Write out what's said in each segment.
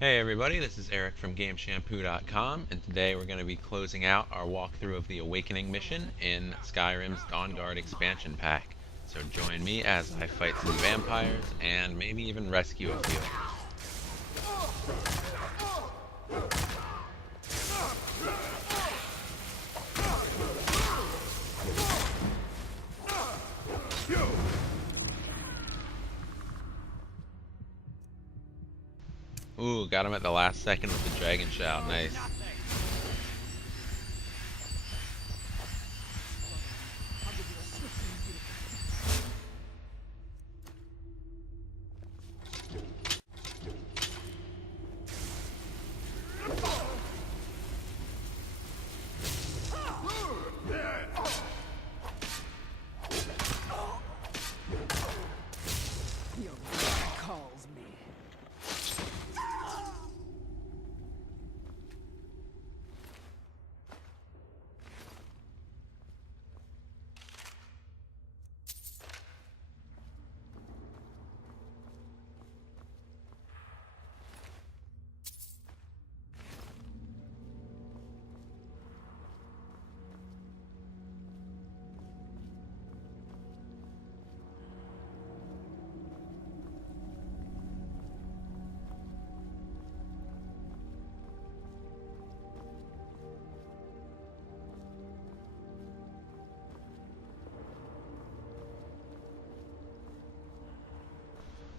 Hey everybody, this is Eric from GameShampoo.com, and today we're going to be closing out our walkthrough of the Awakening mission in Skyrim's Dawnguard expansion pack. So join me as I fight some vampires and maybe even rescue a few. Ooh, got him at the last second with the dragon shout. Nice.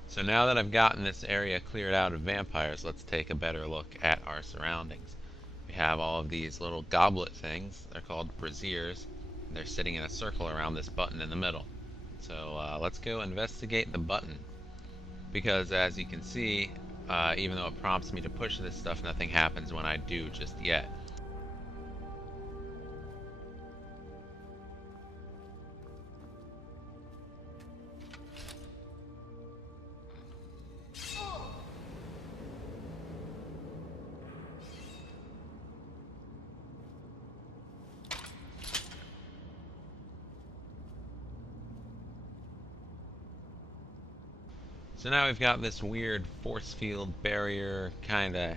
So now that I've gotten this area cleared out of vampires, let's take a better look at our surroundings. We have all of these little goblet things. They're called braziers. They're sitting in a circle around this button in the middle. So let's go investigate the button. Because as you can see, even though it prompts me to push this stuff, nothing happens when I do just yet. So now we've got this weird force field barrier kind of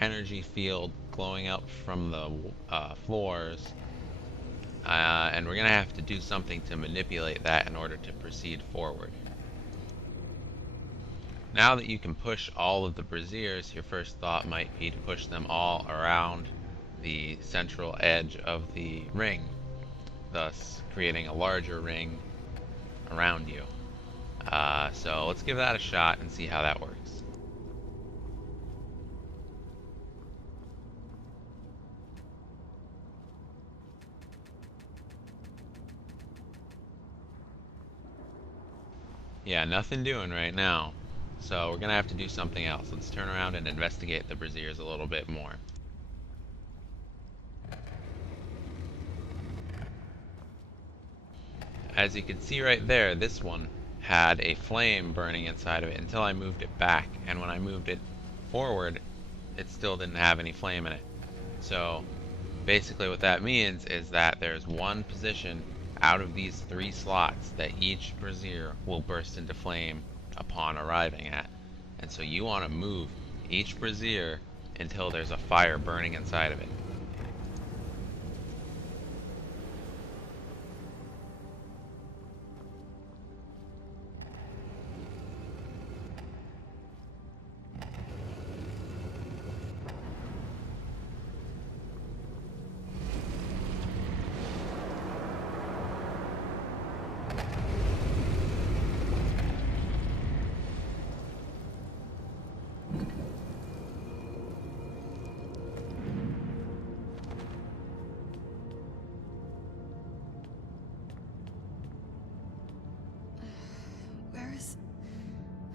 energy field glowing up from the floors. And we're going to have to do something to manipulate that in order to proceed forward. Now that you can push all of the braziers, your first thought might be to push them all around the central edge of the ring, thus creating a larger ring around you. So let's give that a shot and see how that works. Yeah, nothing doing right now. So we're gonna have to do something else. Let's turn around and investigate the braziers a little bit more. As you can see right there, this one had a flame burning inside of it until I moved it back, and when I moved it forward, it still didn't have any flame in it. So basically what that means is that there's one position out of these 3 slots that each brazier will burst into flame upon arriving at. And so you want to move each brazier until there's a fire burning inside of it.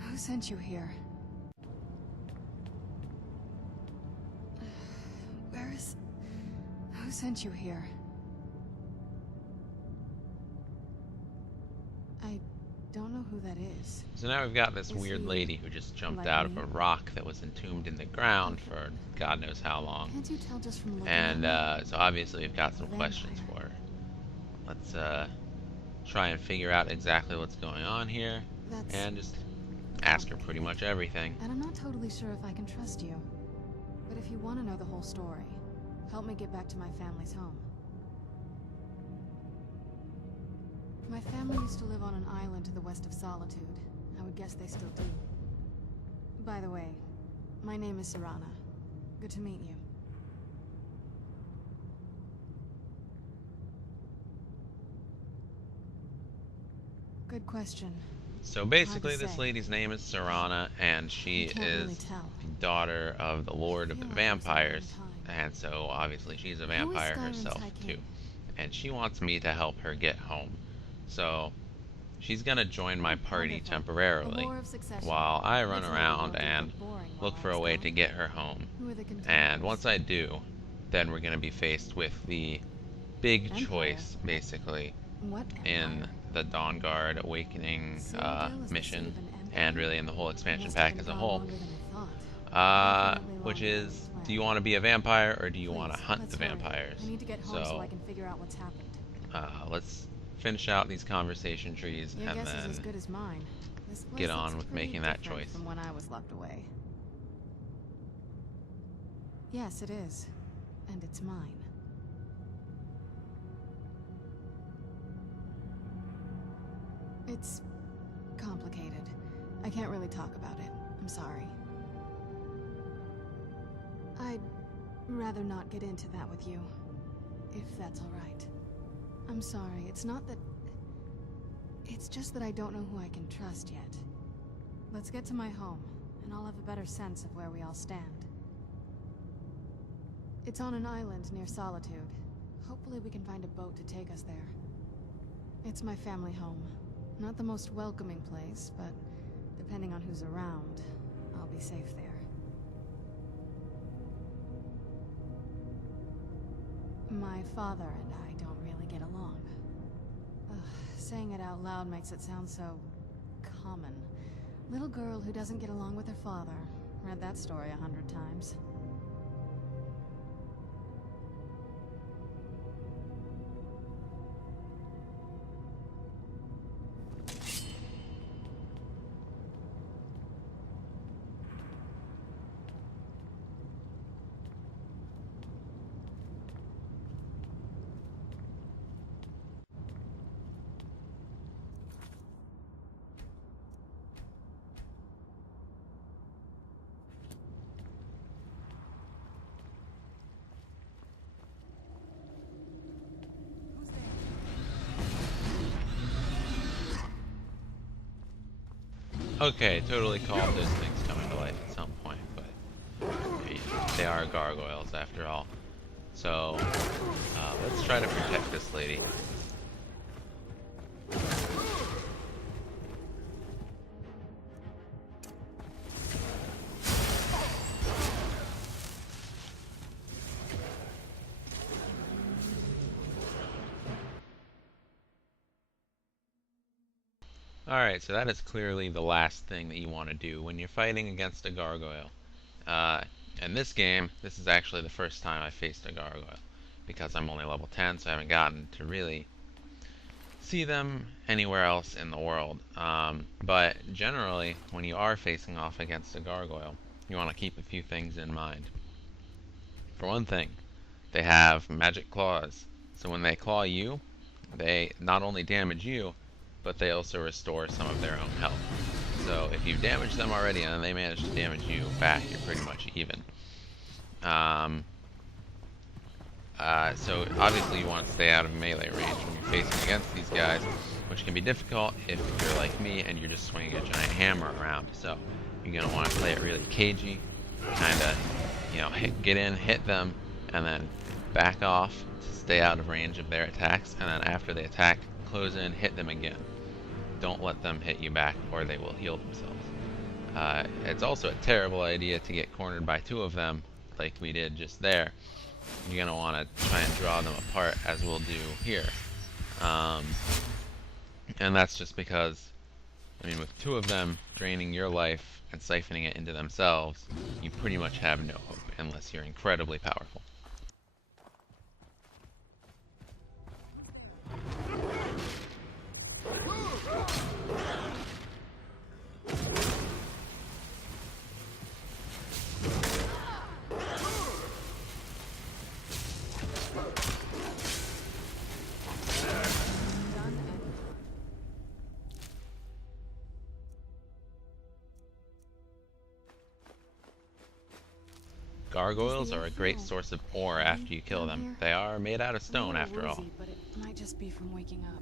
Who sent you here? Who sent you here? I don't know who that is. So now we've got this weird lady who just jumped out of a rock that was entombed in the ground for God knows how long. Can't you tell just from looking And at me? so obviously we've got some questions for her. Let's try and figure out exactly what's going on here That's and just ask her pretty much everything. And I'm not totally sure if I can trust you. But if you want to know the whole story, help me get back to my family's home. My family used to live on an island to the west of Solitude. I would guess they still do. By the way, my name is Serana. Good to meet you. Good question. So basically, this lady's name is Serana, and she is the daughter of the Lord of the Vampires, and so obviously she's a vampire herself too. And she wants me to help her get home. So she's gonna join my party temporarily while I run around and look for a way to get her home. And once I do, then we're gonna be faced with the big choice, basically, in the Dawnguard Awakening mission, and really in the whole expansion pack as a whole, which is, do you want to be a vampire or do you want to hunt the vampires? So let's finish out these conversation trees and then get on with making that choice. From when I was locked away. Yes, it is, and it's mine. It's complicated. I can't really talk about it. I'm sorry. I'd rather not get into that with you, if that's all right. I'm sorry, it's not that... It's just that I don't know who I can trust yet. Let's get to my home, and I'll have a better sense of where we all stand. It's on an island near Solitude. Hopefully we can find a boat to take us there. It's my family home. Not the most welcoming place, but depending on who's around, I'll be safe there. My father and I don't really get along. Saying it out loud makes it sound so common. Little girl who doesn't get along with her father. Read that story 100 times. Okay, totally called those things coming to life at some point, but they are gargoyles after all. So let's try to protect this lady. Alright, so that is clearly the last thing that you want to do when you're fighting against a gargoyle. In this game, this is actually the first time I faced a gargoyle, because I'm only level 10, so I haven't gotten to really see them anywhere else in the world. But generally, when you are facing off against a gargoyle, you want to keep a few things in mind. For one thing, they have magic claws, so when they claw you, they not only damage you, but they also restore some of their own health. So if you've damaged them already and then they manage to damage you back, you're pretty much even. So obviously you want to stay out of melee range when you're facing against these guys, which can be difficult if you're like me and you're just swinging a giant hammer around. So you're going to want to play it really cagey, kind of, get in, hit them, and then back off to stay out of range of their attacks, and then after they attack, close in, hit them again. Don't let them hit you back or they will heal themselves. It's also a terrible idea to get cornered by two of them like we did just there. You're going to want to try and draw them apart, as we'll do here. And that's just because, with two of them draining your life and siphoning it into themselves, you pretty much have no hope unless you're incredibly powerful. Gargoyles Does the are air a great feel source of ore heavy after you kill down them. here? They are made out of I'm a stone little after all. woozy, but it might just be from waking up.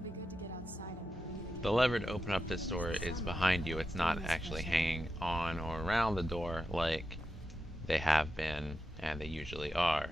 It'll be good to get outside and breathe. The lever to open up this door is behind you. It's not actually hanging on or around the door like they have been and they usually are.